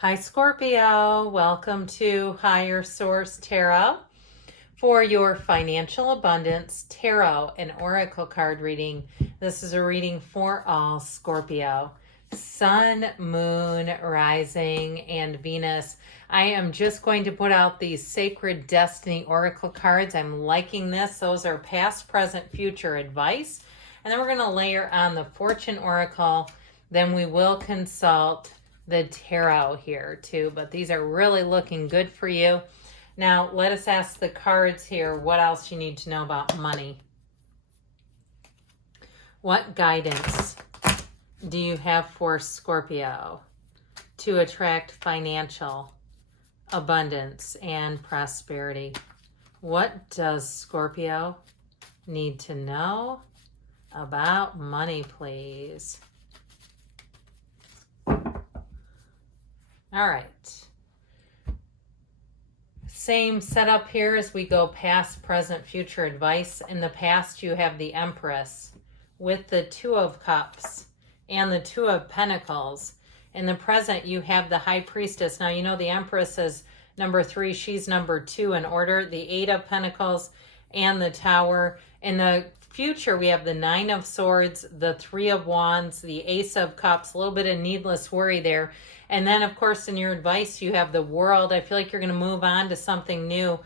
Hi, Scorpio. Welcome to Higher Source Tarot for your financial abundance tarot and oracle card reading. This is a reading for all Scorpio. Sun, moon, rising, and Venus. I am just going to put out these sacred destiny oracle cards. I'm liking this. Those are past, present, future advice. And then we're going to layer on the fortune oracle. Then we will consult the tarot here too, but these are really looking good for you. Now, let us ask the cards here what else you need to know about money. What guidance do you have for Scorpio to attract financial abundance and prosperity? What does Scorpio need to know about money, please? All right. Same setup here as we go past, present, future advice. In the past, you have the Empress with the Two of Cups and the Two of Pentacles. In the present, you have the High Priestess. Now, you know the Empress is number 3. She's number 2 in order. The Eight of Pentacles and the Tower. In the future, we have the Nine of Swords, the Three of Wands, the Ace of Cups, a little bit of needless worry there. And then, of course, in your advice, you have the World. I feel like you're going to move on to something new,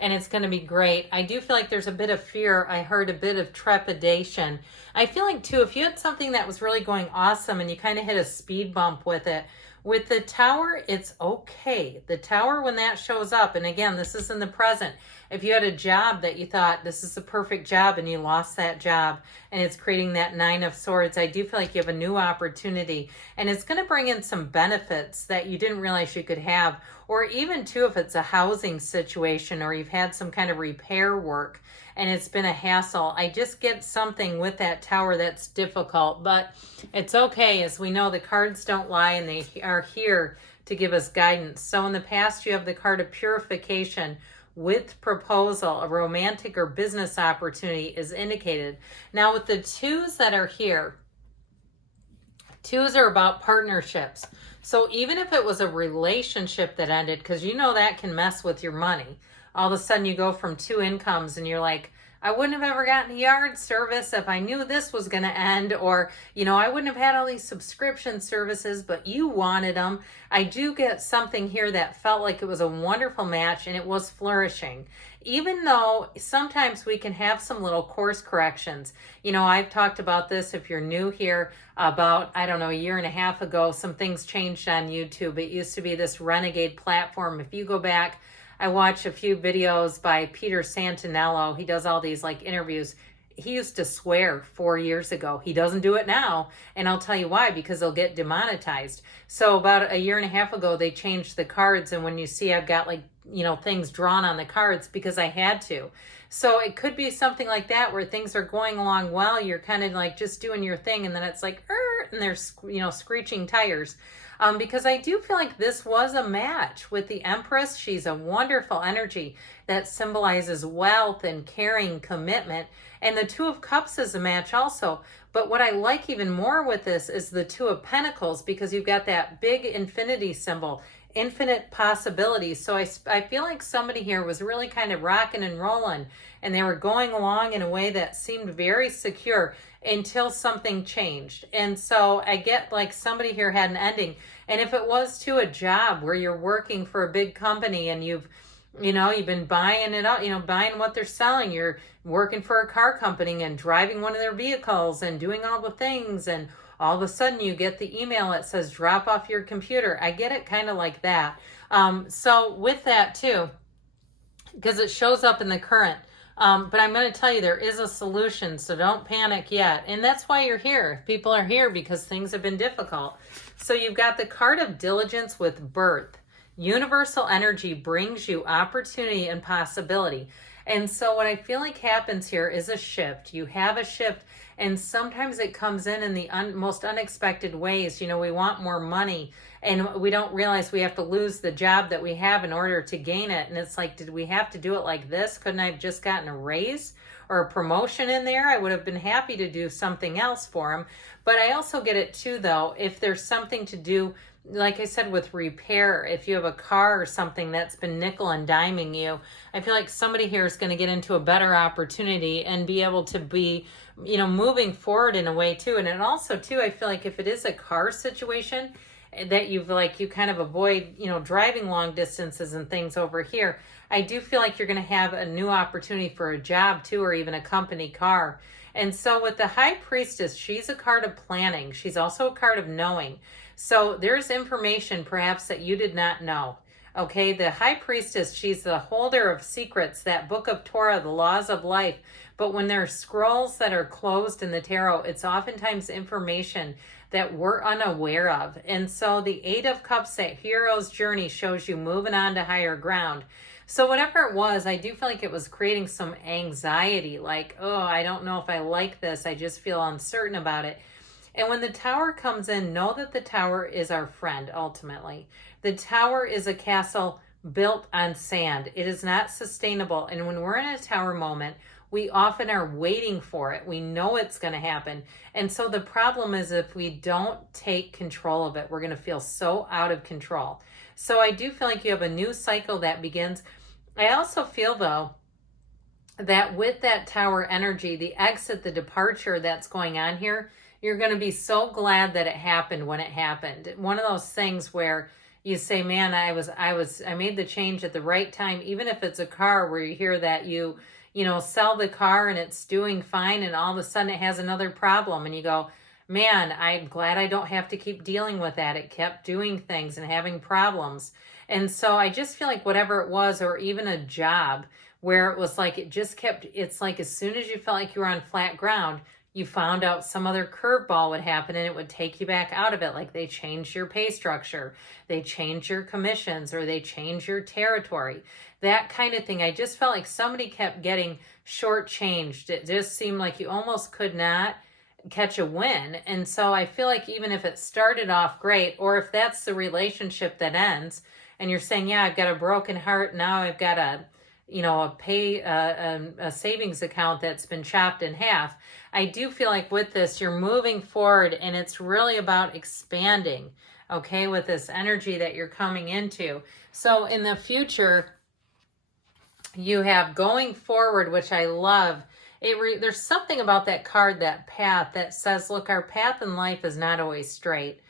and it's going to be great. I do feel like there's a bit of fear. I heard a bit of trepidation. I feel like, too, if you had something that was really going awesome and you kind of hit a speed bump with it, with the Tower, it's okay. The Tower, when that shows up, and again, this is in the present. If you had a job that you thought this is the perfect job and you lost that job and it's creating that Nine of Swords, I do feel like you have a new opportunity and it's going to bring in some benefits that you didn't realize you could have. Or even too, if it's a housing situation or you've had some kind of repair work and it's been a hassle, I just get something with that Tower that's difficult, but it's okay. As we know, the cards don't lie and they are here to give us guidance. So in the past, you have the card of purification with proposal. A romantic or business opportunity is indicated. Now with the twos that are here, twos are about partnerships. So even if it was a relationship that ended, because you know that can mess with your money. All of a sudden you go from 2 incomes and you're like, I wouldn't have ever gotten yard service if I knew this was going to end, or, you know, I wouldn't have had all these subscription services, but you wanted them. I do get something here that felt like it was a wonderful match and it was flourishing. Even though sometimes we can have some little course corrections. You know, I've talked about this if you're new here about, I don't know, a year and a half ago, some things changed on YouTube. It used to be this renegade platform. If you go back, I watch a few videos by Peter Santinello. He does all these like interviews. He used to swear 4 years ago. He doesn't do it now. And I'll tell you why, because they'll get demonetized. So about a year and a half ago, they changed the cards. And when you see I've got like, you know, things drawn on the cards because I had to. So it could be something like that where things are going along well. You're kind of like just doing your thing. And then it's like, and there's, you know, screeching tires. Because I do feel like this was a match with the Empress. She's a wonderful energy that symbolizes wealth and caring, commitment. And the Two of Cups is a match also. But what I like even more with this is the Two of Pentacles, because you've got that big infinity symbol, infinite possibilities. So I feel like somebody here was really kind of rocking and rolling, and they were going along in a way that seemed very secure until something changed. And so I get like somebody here had an ending. And if it was to a job where you're working for a big company and you've been buying it up, buying what they're selling, you're working for a car company and driving one of their vehicles and doing all the things, and all of a sudden you get the email that says drop off your computer. I get it kind of like that. So with that too, because it shows up in the current, but I'm going to tell you there is a solution, so don't panic yet. And that's why you're here. People are here because things have been difficult. So you've got the card of diligence with birth. Universal energy brings you opportunity and possibility. And so what I feel like happens here is a shift. You have a shift, and sometimes it comes in the most unexpected ways. You know, we want more money, and we don't realize we have to lose the job that we have in order to gain it. And it's like, did we have to do it like this? Couldn't I have just gotten a raise? or a promotion in there, I would have been happy to do something else for them. But I also get it too, though, if there's something to do, like I said, with repair, if you have a car or something that's been nickel and diming you, I feel like somebody here is going to get into a better opportunity and be able to be, moving forward in a way too. And it also too, I feel like if it is a car situation that you kind of avoid, driving long distances and things over here, I do feel like you're going to have a new opportunity for a job too, or even a company car. And so with the High Priestess, she's a card of planning. She's also a card of knowing. So there's information perhaps that you did not know. Okay, the High Priestess, she's the holder of secrets, that book of Torah, the laws of life. But when there are scrolls that are closed in the tarot, it's oftentimes information that we're unaware of. And so the Eight of Cups, that hero's journey, shows you moving on to higher ground. So whatever it was, I do feel like it was creating some anxiety, like, oh, I don't know if I like this. I just feel uncertain about it. And when the Tower comes in, know that the Tower is our friend, ultimately. The Tower is a castle built on sand. It is not sustainable. And when we're in a Tower moment, we often are waiting for it. We know it's going to happen. And so the problem is, if we don't take control of it, we're going to feel so out of control. So I do feel like you have a new cycle that begins. I also feel, though, that with that Tower energy, the exit, the departure that's going on here, you're going to be so glad that it happened when it happened. One of those things where you say, man, I made the change at the right time. Even if it's a car where you hear that you sell the car and it's doing fine, and all of a sudden it has another problem, and you go, man, I'm glad I don't have to keep dealing with that. It kept doing things and having problems. And so I just feel like whatever it was, or even a job where it was like, it's like as soon as you felt like you were on flat ground, you found out some other curveball would happen and it would take you back out of it. Like they changed your pay structure, they changed your commissions, or they changed your territory, that kind of thing. I just felt like somebody kept getting shortchanged. It just seemed like you almost could not catch a win. And so I feel like even if it started off great, or if that's the relationship that ends and you're saying, yeah, I've got a broken heart, now I've got a savings account that's been chopped in half. I do feel like with this, you're moving forward, and it's really about expanding, okay, with this energy that you're coming into. So in the future, you have going forward, which I love. There's something about that card, that path, that says, look, our path in life is not always straight,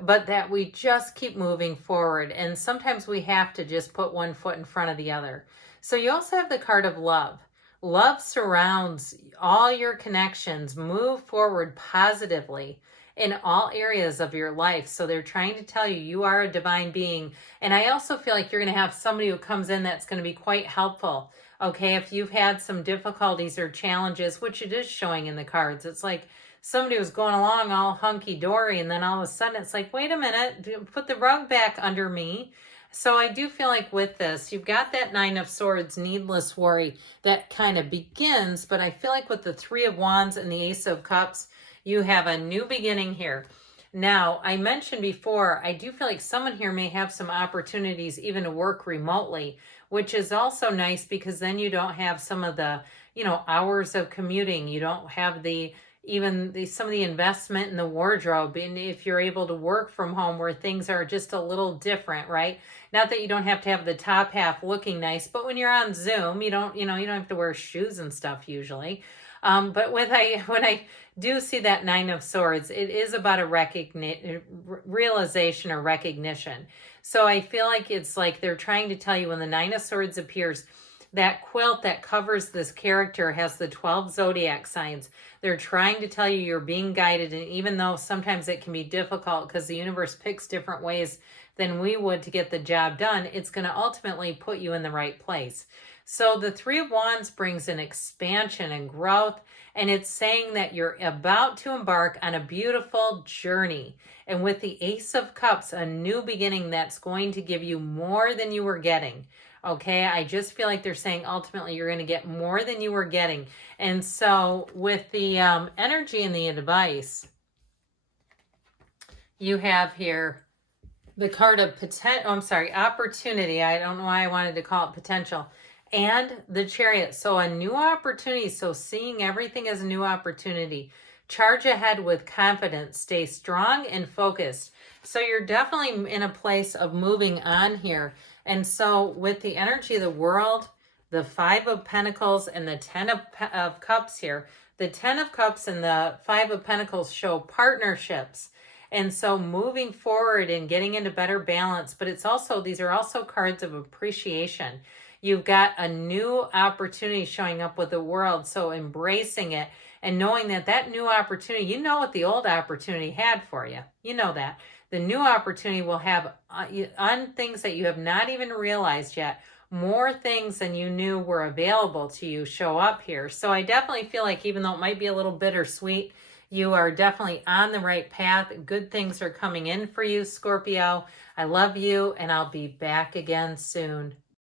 but that we just keep moving forward. And sometimes we have to just put one foot in front of the other. So you also have the card of love. Love surrounds all your connections. Move forward positively in all areas of your life. So they're trying to tell you, you are a divine being. And I also feel like you're going to have somebody who comes in that's going to be quite helpful. Okay, if you've had some difficulties or challenges, which it is showing in the cards, it's like somebody was going along all hunky-dory, and then all of a sudden it's like, wait a minute, put the rug back under me. So I do feel like with this, you've got that Nine of Swords, needless worry, that kind of begins. But I feel like with the Three of Wands and the Ace of Cups, you have a new beginning here. Now, I mentioned before, I do feel like someone here may have some opportunities even to work remotely, which is also nice because then you don't have some of the, hours of commuting. You don't have some of the investment in the wardrobe. And if you're able to work from home where things are just a little different, right? Not that you don't have to have the top half looking nice, but when you're on Zoom, you don't have to wear shoes and stuff usually. But when I do see that Nine of Swords, it is about a realization or recognition. So I feel like it's like they're trying to tell you, when the Nine of Swords appears, that quilt that covers this character has the 12 zodiac signs. They're trying to tell you you're being guided, and even though sometimes it can be difficult because the universe picks different ways than we would to get the job done, it's going to ultimately put you in the right place. So the Three of Wands brings an expansion and growth, and it's saying that you're about to embark on a beautiful journey. And with the Ace of Cups, a new beginning that's going to give you more than you were getting. Okay, I just feel like they're saying ultimately you're going to get more than you were getting. And so with the energy and the advice, you have here the card of opportunity. I don't know why I wanted to call it potential. and the Chariot. So a new opportunity. So seeing everything as a new opportunity. Charge ahead with confidence. Stay strong and focused. So you're definitely in a place of moving on here. And so with the energy of the world, the Five of Pentacles and the Ten of Cups here, the Ten of Cups and the Five of Pentacles show partnerships. And so moving forward and getting into better balance, but it's also, these are also cards of appreciation. You've got a new opportunity showing up with the world. So embracing it and knowing that that new opportunity, you know what the old opportunity had for you. You know that. The new opportunity will have on things that you have not even realized yet, more things than you knew were available to you show up here. So I definitely feel like even though it might be a little bittersweet, you are definitely on the right path. Good things are coming in for you, Scorpio. I love you, and I'll be back again soon.